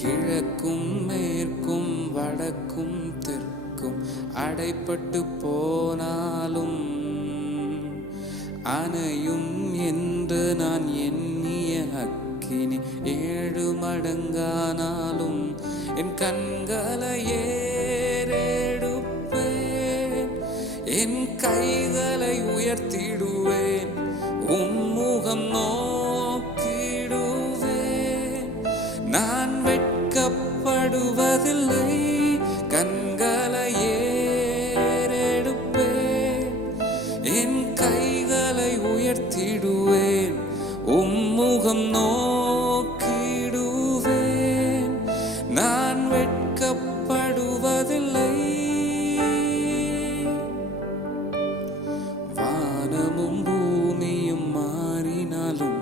கிழக்கும் மேற்கும் வடக்கும் தெற்கும் அடைப்பட்டு போனாலும் அணையும் என்று நான் எண்ணிய அக்கினி 7 மடங்கானாலும் என் கண்களை ஏறெடுப்பேன், என் கைகளை உயர்த்திடுவேன், உம்முகம் நோக்கிடுவேன். நான் வெட்கப்படுவதில்லை, கண்களை ஏறெடுப்பேன், என் கைகளை உயர்த்திடுவேன், உம்முகம் நோக்கிடுவேன். நான் வெட்கப்படுவதில்லை. வானமும் பூமியும் மாறினாலும்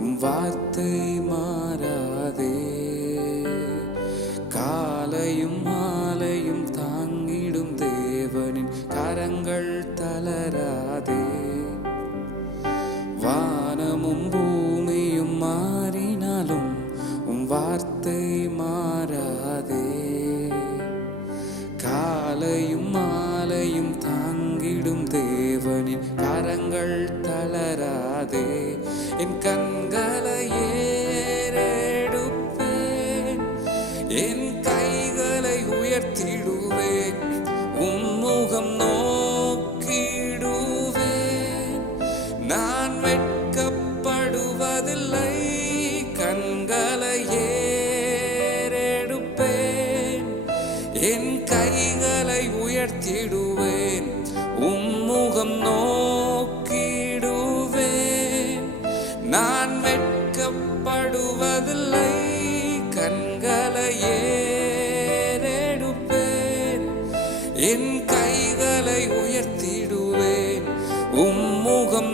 உம் வார்த்தை மாறாதே. காலையும் மாலையும் தாங்கிடும் தேவனின் கரங்கள் தளராதே. வானமும் பூமியும் மாறினாலும் உம் வார்த்தை மாறாதே. காலையும் மாலையும் தாங்கிடும் தேவனின் கரங்கள் தளராதே. என் கண்களை ஏறெடுப்பேன், என் கைகளை உயர்த்திடுவேன், உம்முகம் நோக்கிடுவேன். நான் வெட்கப்படுவதில்லை, கண்களை ஏறெடுப்பேன், என் கைகளை உயர்த்திடுவேன், உம்முகம் நோக்கிடுவேன். நான் வெட்கப்படுவதில்லை, கண்களை ஏறெடுப்பேன், என் கைகளை உயர்த்திடுவேன், உம்முகம்